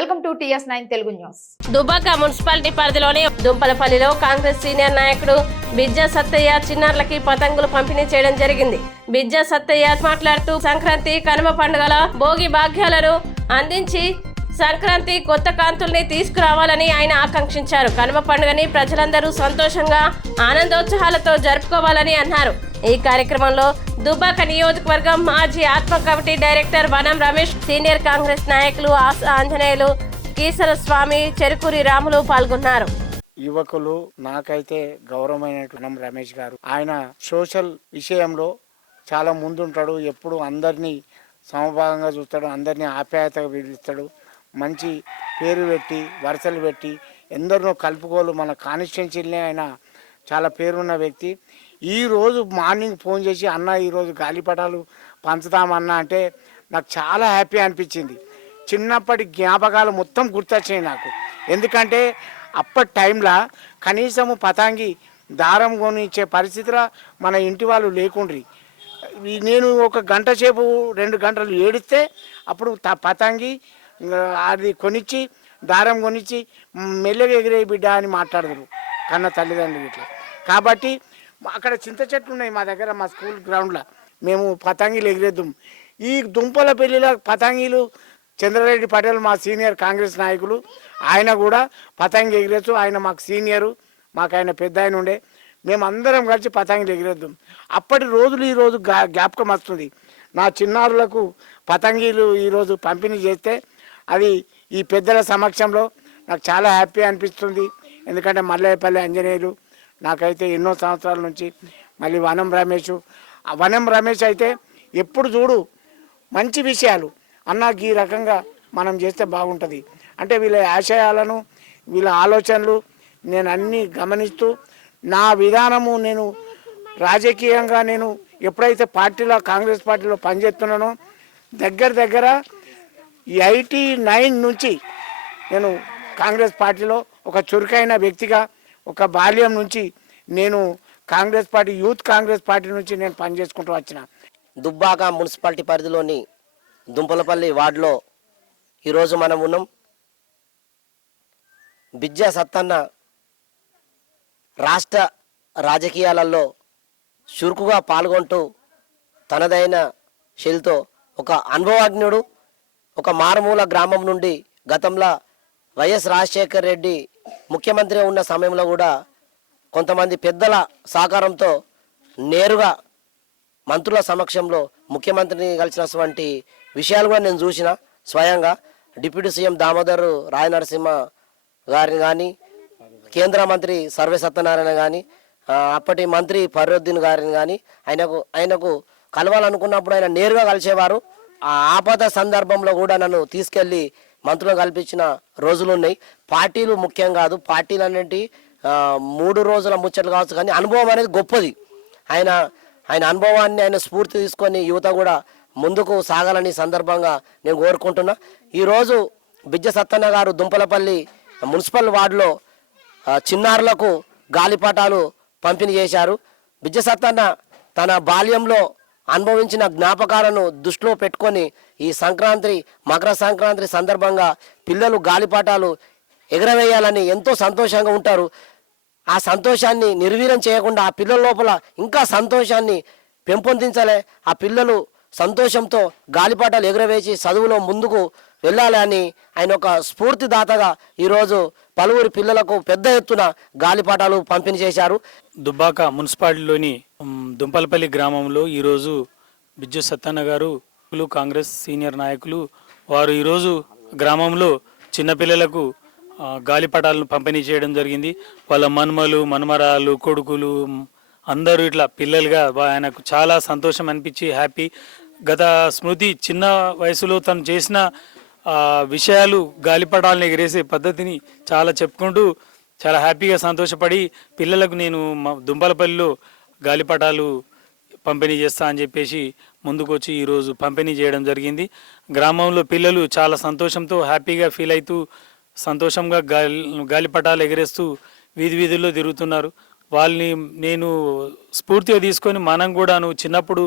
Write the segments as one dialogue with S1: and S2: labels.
S1: Welcome to TS nine Telugu news.
S2: Dubaka municipality పరిధిలోని దుంపలపల్లిలో Congress senior నాయకుడు బిజ్జా సత్తయ్య చిన్నారులకి పతంగులు పంపిణీ చేయడం జరిగింది. బిజ్జా సత్తయ్య మాట్లాడుతూ సంక్రాంతి కనుమ పండుగల భోగి భాగ్యాలను అందించి సంక్రాంతి కొత్త కాంతుల్ని తీసుకురావాలని ఆయన ఆకాంక్షించారు. కనుమ పండుగని ప్రజలందరూ సంతోషంగా ఆనందోత్సాహాలతో జరుపుకోవాలని అన్నారు. ఈ కార్యక్రమంలో దుబ్బాక నియోజకవర్గం మాజీ ఆత్మ కమిటీ డైరెక్టర్ వనం రమేష్ సీనియర్ కాంగ్రెస్ నాయకులు ఆశ ఆంజనేయులు కీసర స్వామి చెరుకూరి రాములు పాల్గొన్నారు.
S3: యువకులు నాకైతే గౌరవమైన వనం రమేష్ గారు ఆయన సోషల్ విషయంలో చాలా ముందుంటాడు ఎప్పుడు అందరినీ సమభాగంగా చూస్తాడు అందరినీ ఆప్యాయతగా పిలుస్తాడు మంచి పేరు పెట్టి వరుసలు పెట్టి ఎందరినో కలుపుకోలు మన కాన్స్టిట్యున్సీలనే ఆయన చాలా పేరున్న వ్యక్తి. ఈరోజు మార్నింగ్ ఫోన్ చేసి అన్న ఈరోజు గాలిపటాలు పంచుతామన్నా అంటే నాకు చాలా హ్యాపీ అనిపించింది. చిన్నప్పటి జ్ఞాపకాలు మొత్తం గుర్తొచ్చాయి నాకు. ఎందుకంటే అప్పటి టైంలో కనీసము పతాంగి దారం కొనిచ్చే పరిస్థితిలో మన ఇంటి వాళ్ళు లేకుండ్రి. నేను ఒక గంట సేపు రెండు గంటలు ఏడిస్తే అప్పుడు త పతంగి అది కొనిచ్చి దారం కొనిచ్చి మెల్లగా ఎగిరే బిడ్డ అని మాట్లాడదురు కన్న తల్లిదండ్రులు ఇట్లా. కాబట్టి అక్కడ చింత చెట్లు ఉన్నాయి మా దగ్గర మా స్కూల్ గ్రౌండ్లో. మేము పతంగిలు ఎగిరేద్దాం. ఈ దుంపల పెళ్ళిలో పతంగిలు చంద్రారెడ్డి పటేల్ మా సీనియర్ కాంగ్రెస్ నాయకులు ఆయన కూడా పతంగి ఎగిరేచ్చు ఆయన మాకు సీనియరు మాకు ఆయన పెద్ద ఆయన ఉండే. మేము అందరం కలిసి పతంగిలు ఎగిరేద్దాం. అప్పటి రోజులు ఈ రోజు గా జ్ఞాపకం వస్తుంది. నా చిన్నారులకు పతంగిలు ఈరోజు పంపిణీ చేస్తే అది ఈ పెద్దల సమక్షంలో నాకు చాలా హ్యాపీ అనిపిస్తుంది. ఎందుకంటే మల్లేపల్లి ఆంజనేయులు నాకైతే ఎన్నో సంవత్సరాల నుంచి మళ్ళీ వనం రమేష్. వనం రమేష్ అయితే ఎప్పుడు చూడు మంచి విషయాలు. అన్న ఈ రకంగా మనం చేస్తే బాగుంటుంది. అంటే వీళ్ళ ఆశయాలను వీళ్ళ ఆలోచనలు నేను అన్నీ గమనిస్తూ నా విధానము నేను రాజకీయంగా నేను ఎప్పుడైతే పార్టీలో కాంగ్రెస్ పార్టీలో పనిచేస్తున్నానో దగ్గర దగ్గర ఎయిటీ నైన్ నుంచి నేను కాంగ్రెస్ పార్టీలో ఒక చురుకైన వ్యక్తిగా ఒక బాల్యం నుంచి నేను Congress party youth Congress party నుంచి నేను పనిచేసుకుంటూ వచ్చిన.
S4: దుబ్బాక మున్సిపాలిటీ పరిధిలోని దుంపలపల్లి వార్డులో ఈరోజు మనం ఉన్నాం. బిజ్జా సత్తన్న రాష్ట్ర రాజకీయాలలో చురుకుగా పాల్గొంటూ తనదైన శైలితో ఒక అనుభవజ్ఞుడు ఒక మారుమూల గ్రామం నుండి గతంలో వైఎస్ రాజశేఖర్ రెడ్డి ముఖ్యమంత్రిగా ఉన్న సమయంలో కూడా కొంతమంది పెద్దల సహకారంతో నేరుగా మంత్రుల సమక్షంలో ముఖ్యమంత్రిని కలిసినటువంటి విషయాలు కూడా నేను చూసిన స్వయంగా డిప్యూటీ సీఎం దామోదర్ రాయనరసింహ గారిని కానీ కేంద్ర మంత్రి సర్వే సత్యనారాయణ కానీ అప్పటి మంత్రి ఫర్రుద్దీన్ గారిని కానీ ఆయనకు ఆయనకు కలవాలనుకున్నప్పుడు ఆయన నేరుగా కలిసేవారు. ఆ ఆపద సందర్భంలో కూడా నన్ను తీసుకెళ్ళి మంత్రులు కల్పించిన రోజులు ఉన్నాయి. పార్టీలు ముఖ్యం కాదు. పార్టీలు అనేటి మూడు రోజుల ముచ్చట్లు కావచ్చు కానీ అనుభవం అనేది గొప్పది. ఆయన ఆయన అనుభవాన్ని ఆయన స్ఫూర్తి తీసుకొని యువత కూడా ముందుకు సాగాలని సందర్భంగా నేను కోరుకుంటున్నా. ఈరోజు బిజ్జ సత్తన్న గారు దుంపలపల్లి మున్సిపల్ వార్డులో చిన్నారులకు గాలిపటాలు పంపిణీ చేశారు. బిజ్జ సత్తన్న తన బాల్యంలో అనుభవించిన జ్ఞాపకాలను దృష్టిలో పెట్టుకొని ఈ సంక్రాంతి మకర సంక్రాంతి సందర్భంగా పిల్లలు గాలిపాటాలు ఎగరవేయాలని ఎంతో సంతోషంగా ఉంటారు. ఆ సంతోషాన్ని నిర్వీర్యం చేయకుండా ఆ పిల్లల లోపల ఇంకా సంతోషాన్ని పెంపొందించాలి. ఆ పిల్లలు సంతోషంతో గాలిపాటాలు ఎగురవేసి చదువులో ముందుకు వెళ్ళాలి అని ఆయన ఒక స్ఫూర్తిదాతగా ఈరోజు పలువురు పిల్లలకు పెద్ద ఎత్తున గాలిపాటాలు పంపిణీ చేశారు.
S5: దుబ్బాక మున్సిపాలిటీలోని దుంపలపల్లి గ్రామంలో ఈరోజు బిజ్జు సత్తన్న గారు కాంగ్రెస్ సీనియర్ నాయకులు వారు ఈరోజు గ్రామంలో చిన్నపిల్లలకు గాలిపటాలను పంపిణీ చేయడం జరిగింది. వాళ్ళ మన్మలు మన్మరాలు కొడుకులు అందరూ ఇట్లా పిల్లలుగా ఆయనకు చాలా సంతోషం అనిపించి హ్యాపీ. గత స్మృతి చిన్న వయసులో తను చేసిన విషయాలు గాలిపటాలను ఎగిరేసే పద్ధతిని చాలా చెప్పుకుంటూ చాలా హ్యాపీగా సంతోషపడి పిల్లలకు నేను మా దుంపలపల్లిలో గాలిపటాలు పంపిణీ చేస్తా అని చెప్పేసి ముందుకొచ్చి ఈరోజు పంపిణీ చేయడం జరిగింది. గ్రామంలో పిల్లలు చాలా సంతోషంతో హ్యాపీగా ఫీల్ అవుతూ సంతోషంగా గాలి గాలిపటాలు ఎగరేస్తూ వీధి వీధుల్లో తిరుగుతున్నారు. వాళ్ళని నేను స్ఫూర్తిగా తీసుకొని మనం కూడాను చిన్నప్పుడు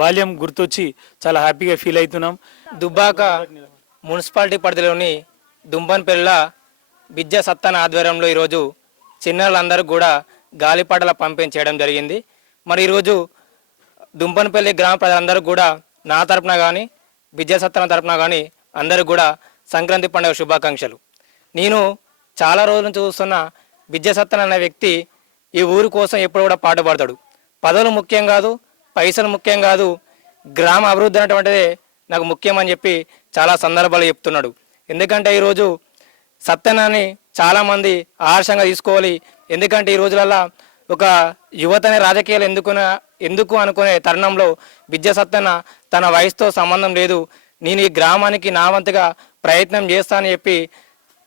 S5: బాల్యం గుర్తొచ్చి చాలా హ్యాపీగా ఫీల్ అవుతున్నాం.
S6: దుబ్బాక మున్సిపాలిటీ పరిధిలోని దుంబన్పెల్ల విద్యా సత్తాన ఆధ్వర్యంలో ఈరోజు చిన్నారులందరూ కూడా గాలిపటల పంపిణీ చేయడం జరిగింది. మరి ఈరోజు దుంపనపల్లి గ్రామ ప్రజలందరూ కూడా నా తరపున కానీ విద్యాసత్తన తరపున కానీ అందరూ కూడా సంక్రాంతి పండుగ శుభాకాంక్షలు. నేను చాలా రోజుల నుంచి చూస్తున్న విద్యాసత్తన అనే వ్యక్తి ఈ ఊరి కోసం ఎప్పుడు కూడా పాటుపడతాడు. పదవులు ముఖ్యం కాదు పైసలు ముఖ్యం కాదు గ్రామ అభివృద్ధి అనేటువంటిదే నాకు ముఖ్యం అని చెప్పి చాలా సందర్భాలు చెప్తున్నాడు. ఎందుకంటే ఈరోజు సత్యనాన్ని చాలామంది ఆదర్శంగా తీసుకోవాలి. ఎందుకంటే ఈ రోజులల్లో ఒక యువతని రాజకీయాలు ఎందుకున ఎందుకు అనుకునే తరుణంలో విద్య సత్తన తన వయసుతో సంబంధం లేదు. నేను ఈ గ్రామానికి నా వంతుగా ప్రయత్నం చేస్తానని చెప్పి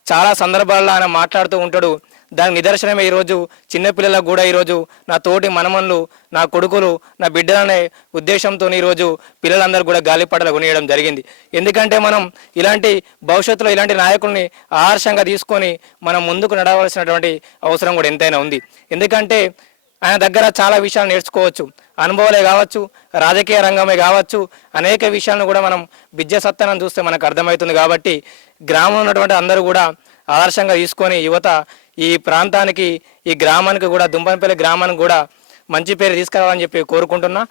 S6: చాలా సందర్భాల్లో ఆయన మాట్లాడుతూ ఉంటాడు. దానికి నిదర్శనమే ఈరోజు చిన్నపిల్లలకు కూడా ఈరోజు నా తోటి మనమన్లు నా కొడుకులు నా బిడ్డలనే ఉద్దేశంతో ఈరోజు పిల్లలందరూ కూడా గాలిపటలు కొనియడం జరిగింది. ఎందుకంటే మనం ఇలాంటి భవిష్యత్తులో ఇలాంటి నాయకుల్ని ఆదర్శంగా తీసుకొని మనం ముందుకు నడవలసినటువంటి అవసరం కూడా ఎంతైనా ఉంది. ఎందుకంటే ఆయన దగ్గర చాలా విషయాలు నేర్చుకోవచ్చు. అనుభవాలే కావచ్చు రాజకీయ రంగమే కావచ్చు అనేక విషయాలను కూడా మనం విద్య సత్తానం చూస్తే మనకు అర్థమవుతుంది కాబట్టి గ్రామంలో ఉన్నటువంటి అందరూ కూడా ఆదర్శంగా తీసుకొని యువత ఈ ప్రాంతానికి ఈ గ్రామానికి కూడా దుంపనపల్లి గ్రామానికి కూడా మంచి పేరు తీసుకురావాలని చెప్పి కోరుకుంటున్నా.